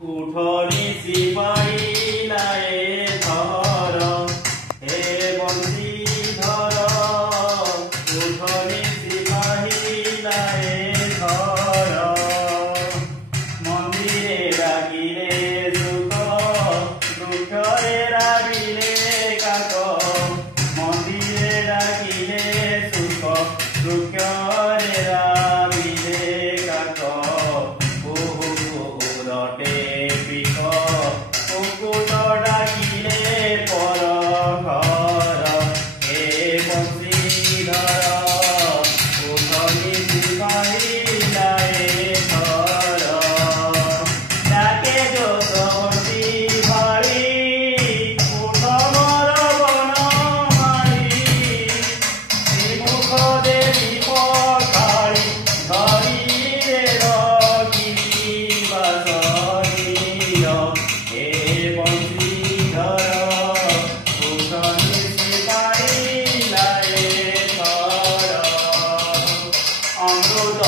उठनी सिपाहिलाए धर हे बंशीधर उठनी सिपाहिलाए धर मंदिरे रागिले सुख दुःखरे रागिले काक मंदिरे रागिले सुख दुःखरे रागिले काक कुकुट डाकिले पर घर हे बंशीधर उठनी सिपाहिलाए धर डाके जोतवती भाई उठ मोर बनमाली श्रीमुख देवी पखाड़ी धरी रे रखी बासरीर हे बंशीधर उठनी सिपाहिलाए धर अमृत